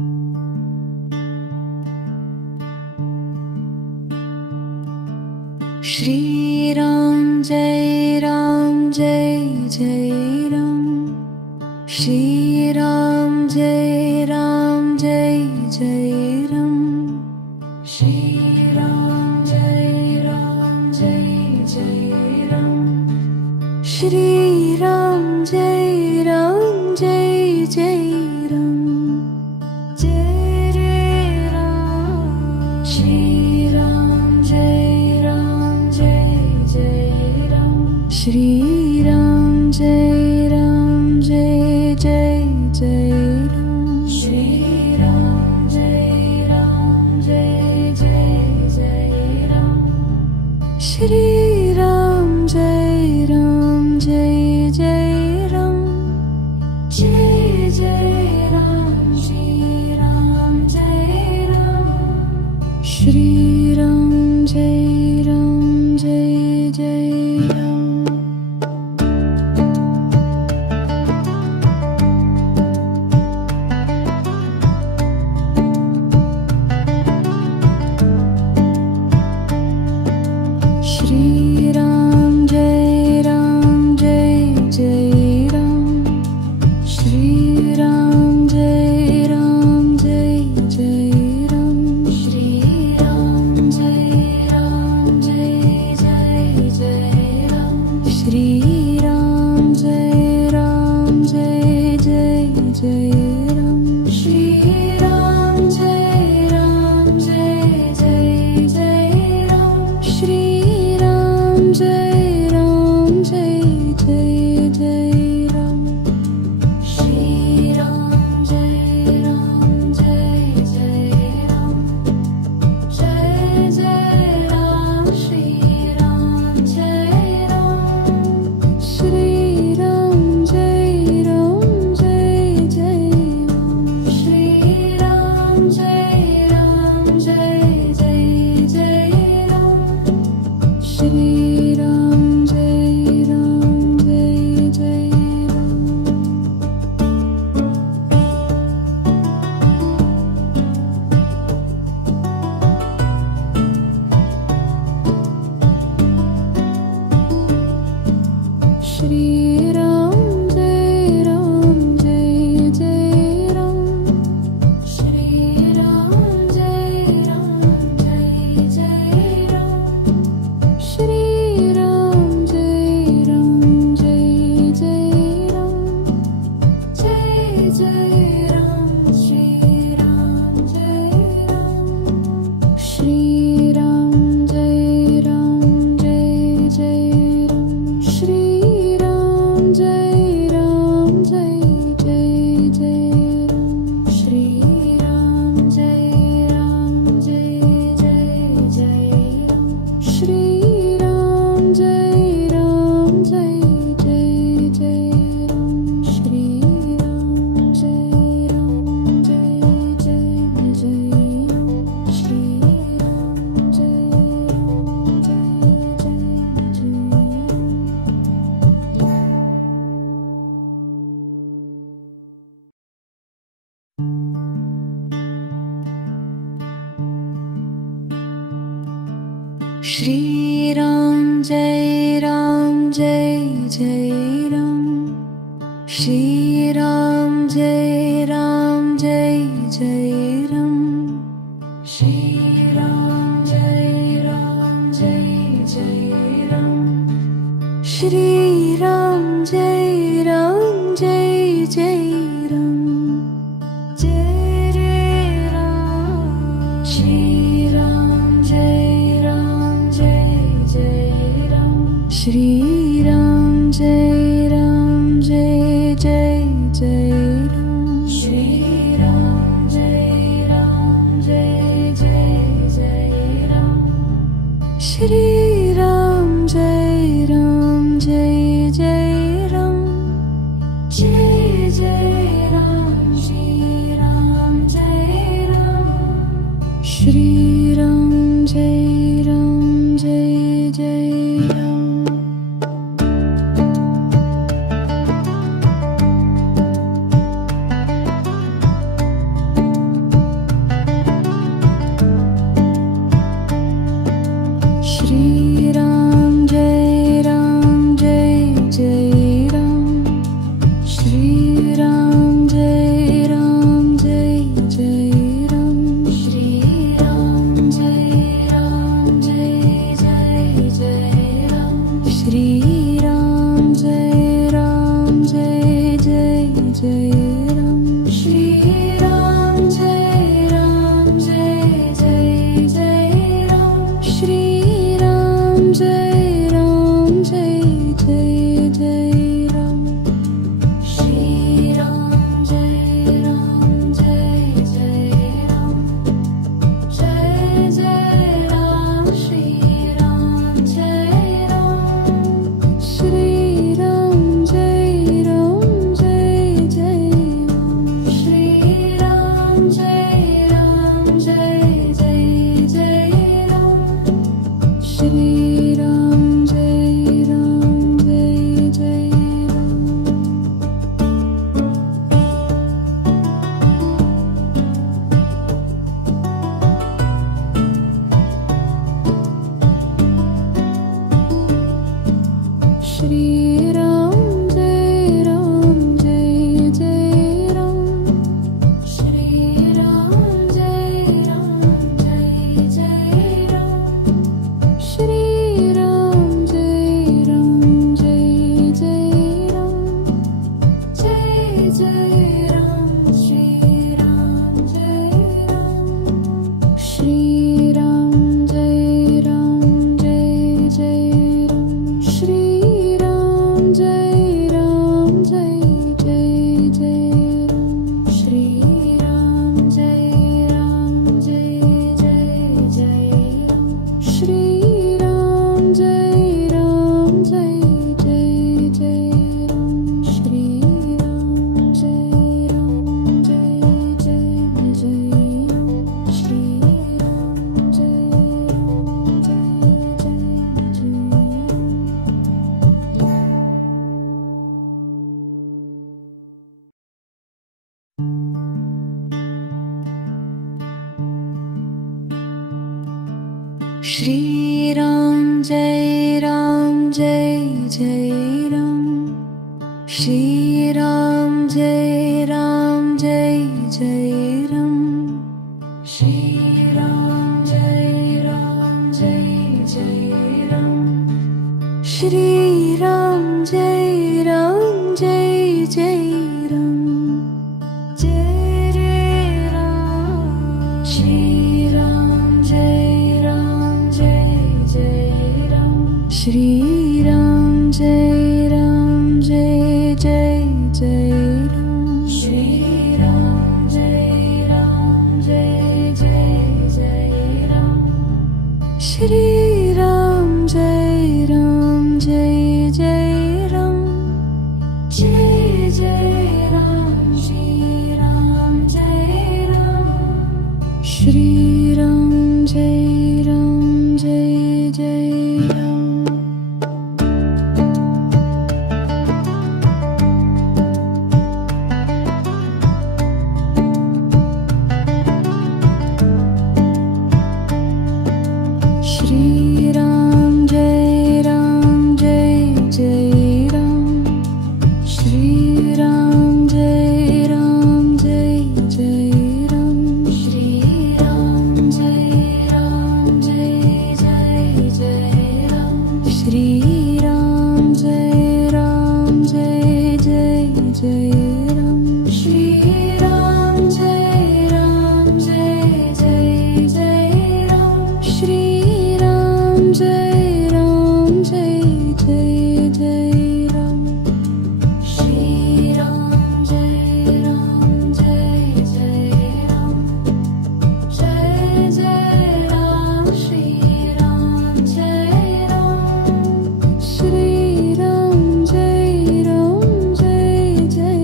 Shri Ram Jai Jai Ram. Shri Ram Jai Jai Ram. Shri Ram Jai Jai Ram. Shri Ram Jai Jai Ram. Jai Ram. Shri Ram Jai Jai Ram. Shri Ram Jai Jai Ram. Shri Ram Jai Jai Ram. Shri Ram Jai Jai Ram. Jai Ram. Shri Ram Jai Ram. Shri Ram Jai Jai Ram. Shri Ram Jai Jai Ram. Shri Ram Jai Jai Ram. Shri Ram Jai Jai Ram. Shri Ram Jai Jai Ram. Shri Ram Jai Jai Ram. Shri Ram Jai Jai Ram. Shri Ram Jai Jai Ram. Jai Ram. Shri Ram Jai Ram. Shri Ram Jai Jai Ram. Shri Ram Jai Jai Ram. Shri Ram Jai Jai Ram. Shri Ram Jai Jai Ram. Shri Ram Jai Jai Ram. Shri Ram Jai Jai Ram. Jai Ram. Shri Ram Jai Ram. Shri Ram Jai Jai Ram. Shri Ram Jai Jai Ram. Shri Ram Jai Jai Ram. Shri Ram Jai Jai Ram. Shri Ram Jai Jai Ram. Shri Ram Shri Ram Jai Jai Ram. Shri Ram Jai Jai Ram. Shri Ram Jai Jai Ram. Shri Ram Jai Jai Ram. Jai Ram. Shri Ram Jai Jai Ram. Shri Ram Jai Jai Ram. Shri Ram Jai Jai Ram. Shri Ram Jai Shri Ram Jai Ram Jai Jai Ram. Shri Ram Jai Ram Jai Jai Ram. Shri Ram Jai Ram Jai Jai Ram. Shri Ram Jai Ram Jai Jai Ram. Jai Ram. Shri Ram Jai Ram Jai Jai Ram. Shri Ram Jai Ram Jai Jai Jai Ram. Shri Ram Jai Ram Jai Jai Jai Ram. Shri Ram Jai Ram Jai Jai Ram. Jai Jai Ram. Shri Ram Jai Ram. Shri Ram Jai Ram Jai Jai Ram. Shri Ram Jai Ram Jai Jai Ram. Shri Ram Jai Ram Jai Jai Ram. Shri Ram Jai Ram Jai Jai Jai Ram. Shri Ram Jai Ram Jai Jai Jai Ram. Shri Ram Jai Ram Jai Jai Jai Ram. Shri Ram Jai Ram Jai Jai Jai Ram. Shri Ram Jai Ram Jai Jai Ram. Jai Jai Ram. Shri Ram Jai Ram. Shri Ram Jai Ram Jai Jai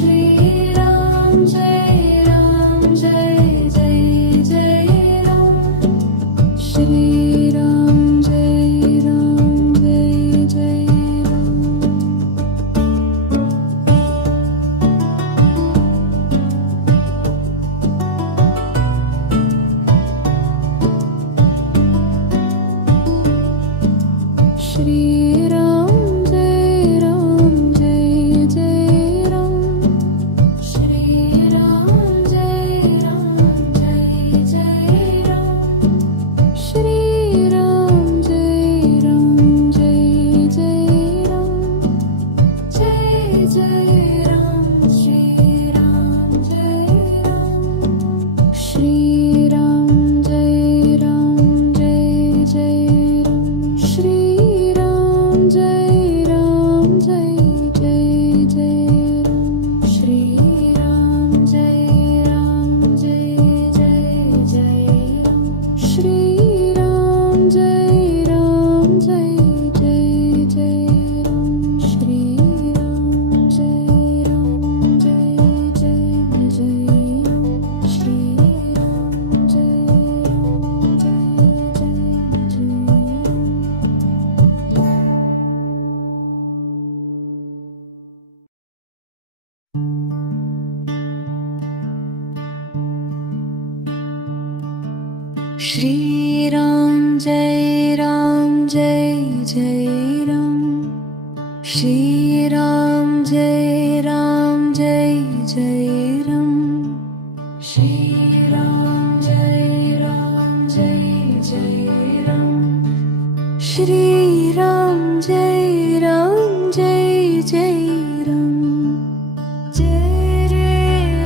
Ram. Shri Ram Jai Ram Jai Jai Jai Ram. Shri Ram Jai Ram Jai Jai Ram. Shri Ram Jai Ram Jai Jai Ram. Shri Ram Jai Ram Jai Jai Ram. Shri Ram Jai Ram Jai Jai Ram. Jai Jai Ram. Shri Ram Jai Ram. Shri Ram Jai Ram Jai Jai Ram. Shri Ram Jai Ram Jai Jai Jai Ram. Shri Ram Jai Ram Jai Jai Jai Ram. Shri Ram Jai Ram Jai Jai Jai Ram. Shri Ram Jai Ram Jai Jai Jai Ram. Shri Ram Jai Ram Jai Jai Jai Ram. Shri Ram Jai Ram Jai Jai Ram. Shri Ram Jai Ram Jai Jai Ram. Shri Ram Jai Ram Jai Jai Ram. Shri Ram Jai Ram Jai Jai Ram. Jai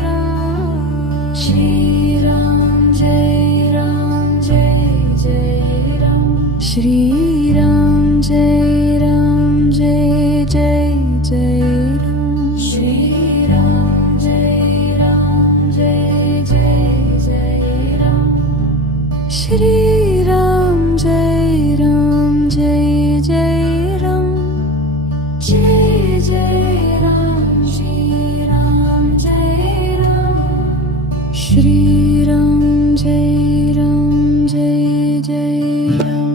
Ram. Shri Ram Jai Ram Jai Jai Ram. Shri Ram Jai Ram Jai Jai Jai Ram. Shri Ram Jai Ram Jai Jai Jai Ram. Shri Ram Jai Ram Jai Jai Ram. Jai Jai Ram. Shri Ram Jai Ram. Shri Ram Jai Ram Jai Jai Ram.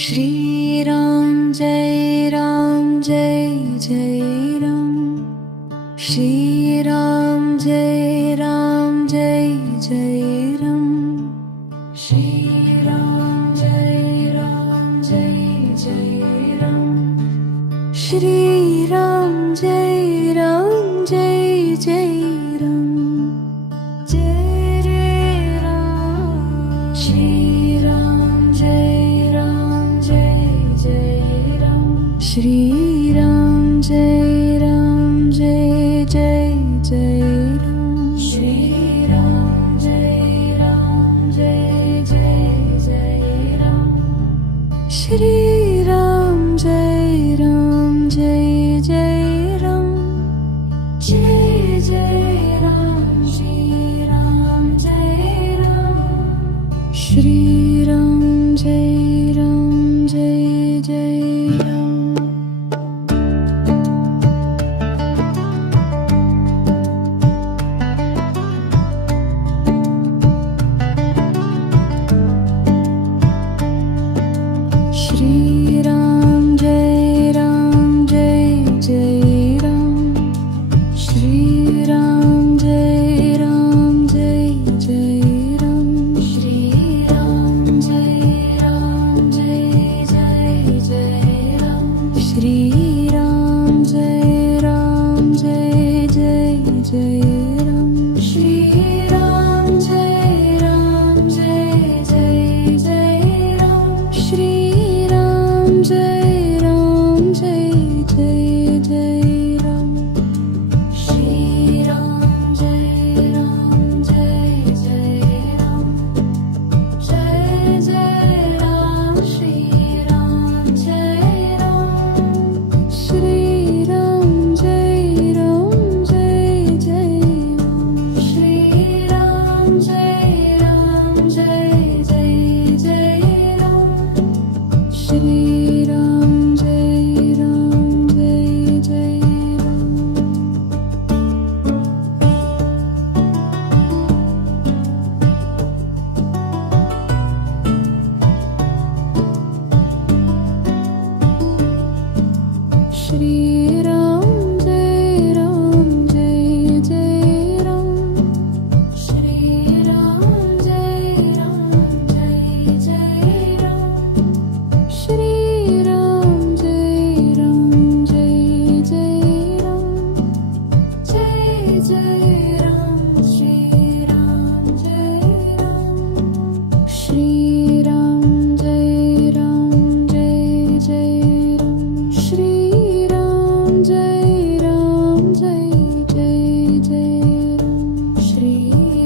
Shri Ram Jai Ram Jai Jai Ram. Shri Ram Jai Ram Jai Jai Ram. Shri Ram Jai Ram Jai Jai Ram. Shri Ram Jai Ram Jai Jai Ram. Jai Ram. Shri Ram Jai Ram Jai Jai Ram. Shri Ram Jai Ram Jai Jai Jai Ram. Shri Ram Jai Ram Jai Jai Jai Ram. Shri Ram Jai Ram Jai Jai Ram. Jai Jai Ram. Shri Ram Jai Ram. Shri Ram Jai Ram Jai Jai Ram. Shri Ram Jai Ram Jai Jai Ram. Shri Ram Jai Ram Jai Jai Ram. Shri Ram Jai Ram Jai Jai Jai Ram. Shri Ram Jai Ram Jai Jai Jai Ram. Shri Ram Jai Ram Jai Jai Jai Ram. Shri Ram Jai Ram Jai Jai Jai Ram. Shri Ram Jai Ram Jai Jai Ram. Jai Jai Ram. Shri Ram Jai Ram. Shri Ram Jai Ram Jai Jai Ram. Shri Ram Jai Ram Jai Jai Jai Ram. Shri Ram Jai Ram Jai Jai Ram. Shri Ram Jai Ram Jai Jai Ram. Shri Ram Jai Ram Jai Jai Ram. Shri Ram Jai Ram Jai Jai Ram. Jai Jai Ram. Shri Ram Jai Ram. Shri Ram Jai Ram Jai Jai Ram. Shri Ram Jai Ram Jai Jai Jai Ram. Shri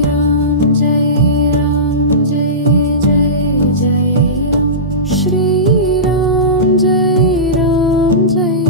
Ram Jai Ram Jai Jai Jai Ram. Shri Ram Jai Ram Jai